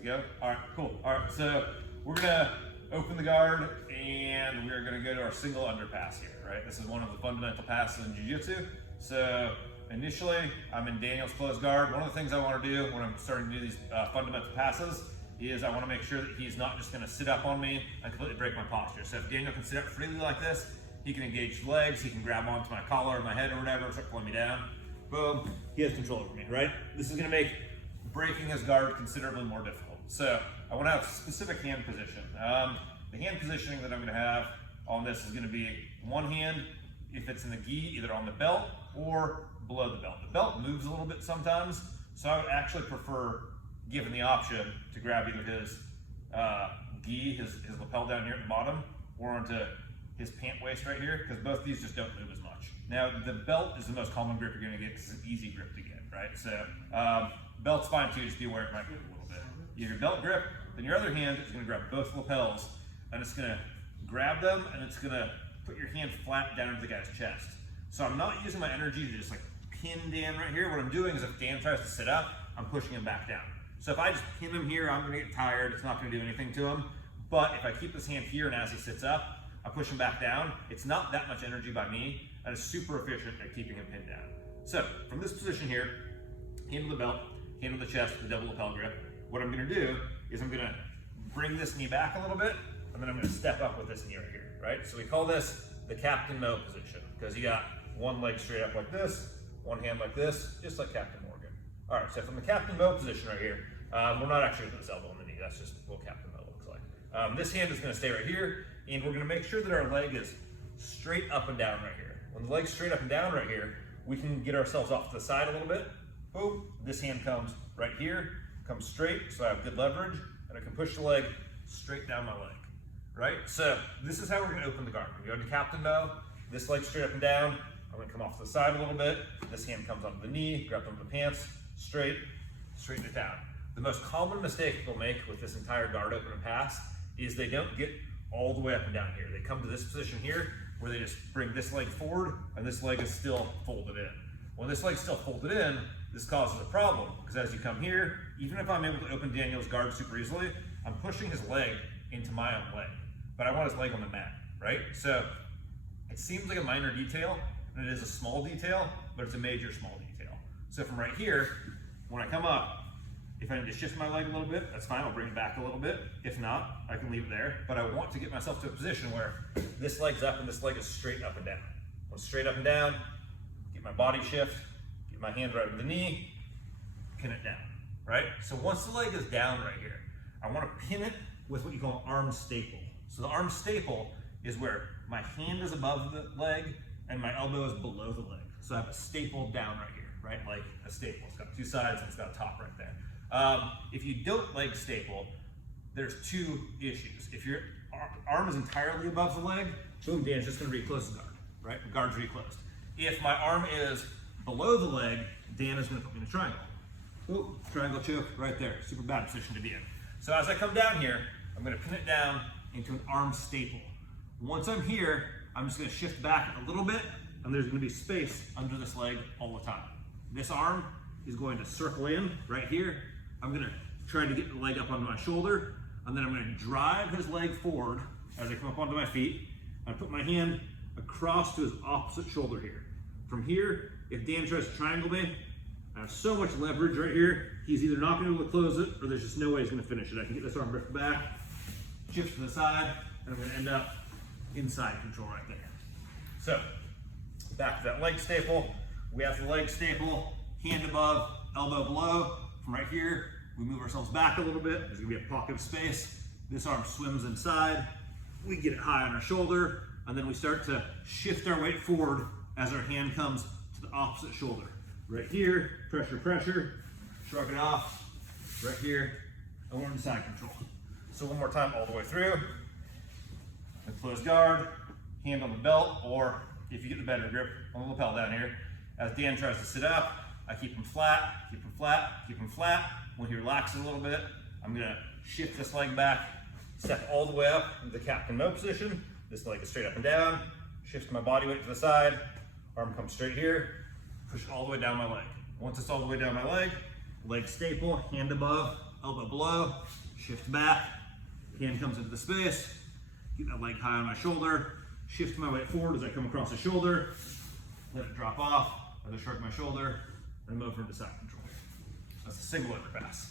to go? All right, cool. All right, so we're gonna open the guard and we're gonna go to our single underpass here, right? This is one of the fundamental passes in Jiu-Jitsu. So initially, I'm in Daniel's closed guard. One of the things I wanna do when I'm starting to do these fundamental passes is I wanna make sure that he's not just gonna sit up on me and completely break my posture. So if Daniel can sit up freely like this, he can engage legs, he can grab onto my collar or my head or whatever, start pulling me down. Boom, he has control over me, right? This is gonna make breaking his guard considerably more difficult. So I wanna have specific hand position. The hand positioning that I'm gonna have on this is gonna be one hand, if it's in the gi, either on the belt or below the belt. The belt moves a little bit sometimes, so I would actually prefer, given the option, to grab either his gi, his lapel down here at the bottom, or onto his pant waist right here, because both these just don't move as much. Now, the belt is the most common grip you're gonna get because it's an easy grip to get, right? So, belt's fine too, just be aware it might move a little bit. You have your belt grip, then your other hand is gonna grab both lapels, and it's gonna grab them, and it's gonna put your hand flat down into the guy's chest. So I'm not using my energy to just like pin Dan right here. What I'm doing is if Dan tries to sit up, I'm pushing him back down. So if I just pin him here, I'm gonna get tired, it's not gonna do anything to him. But if I keep this hand here and as he sits up, I push him back down, it's not that much energy by me, and it's super efficient at keeping him pinned down. So from this position here, hand on the belt, hand on the chest, the double lapel grip, what I'm gonna do is I'm gonna bring this knee back a little bit, and then I'm gonna step up with this knee right here, right? So we call this the Captain Mo position, because you got one leg straight up like this, one hand like this, just like Captain Morgan. All right, so from the Captain Mo position right here, we're not actually with this elbow on the knee, that's just what Captain Mo looks like. This hand is gonna stay right here, and we're gonna make sure that our leg is straight up and down right here. When the leg's straight up and down right here, we can get ourselves off to the side a little bit. Boom, this hand comes right here, comes straight, so I have good leverage, and I can push the leg straight down my leg, right? So this is how we're gonna open the guard. We're gonna go to Captain Mo, this leg straight up and down, I'm gonna come off to the side a little bit, this hand comes onto the knee, grab onto the pants, straighten it down. The most common mistake people make with this entire guard open and pass is they don't get all the way up and down here. They come to this position here where they just bring this leg forward and this leg is still folded in. When this leg's still folded in, this causes a problem because as you come here, even if I'm able to open Daniel's guard super easily, I'm pushing his leg into my own leg, but I want his leg on the mat, right? So it seems like a minor detail and it is a small detail, but it's a major small detail. So from right here, when I come up, if I need to shift my leg a little bit, that's fine, I'll bring it back a little bit. If not, I can leave it there. But I want to get myself to a position where this leg's up and this leg is straight up and down. When it's straight up and down, get my body shift, get my hand right over the knee, pin it down, right? So once the leg is down right here, I want to pin it with what you call an arm staple. So the arm staple is where my hand is above the leg and my elbow is below the leg. So I have a staple down right here, right? Like a staple. It's got two sides and it's got a top right there. If you don't leg staple, there's two issues. If your arm is entirely above the leg, boom, Dan's just gonna reclose the guard, right? The guard's reclosed. If my arm is below the leg, Dan is gonna put me in a triangle. Ooh, triangle choke right there, super bad position to be in. So as I come down here, I'm gonna pin it down into an arm staple. Once I'm here, I'm just gonna shift back a little bit, and there's gonna be space under this leg all the time. This arm is going to circle in right here. I'm gonna try to get the leg up onto my shoulder, and then I'm gonna drive his leg forward as I come up onto my feet. I put my hand across to his opposite shoulder here. From here, if Dan tries to triangle me, I have so much leverage right here, he's either not gonna be able to close it, or there's just no way he's gonna finish it. I can get this arm ripped back, shift to the side, and I'm gonna end up inside control right there. So, back to that leg staple. We have the leg staple, hand above, elbow below. From right here, we move ourselves back a little bit. There's gonna be a pocket of space. This arm swims inside. We get it high on our shoulder, and then we start to shift our weight forward as our hand comes to the opposite shoulder. Right here, pressure, pressure, shrug it off. Right here, and we're in side control. So one more time all the way through. A closed guard, hand on the belt, or if you get the better grip on the lapel down here. As Dan tries to sit up, I keep him flat, keep him flat, keep him flat. When he relaxes a little bit, I'm gonna shift this leg back, step all the way up into the Captain Mo position. This leg is straight up and down, shift my body weight to the side, arm comes straight here, push all the way down my leg. Once it's all the way down my leg staple, hand above, elbow below, shift back, hand comes into the space, keep that leg high on my shoulder, shift my weight forward as I come across the shoulder, let it drop off, as I shrug my shoulder, and move into side control. That's a single underpass.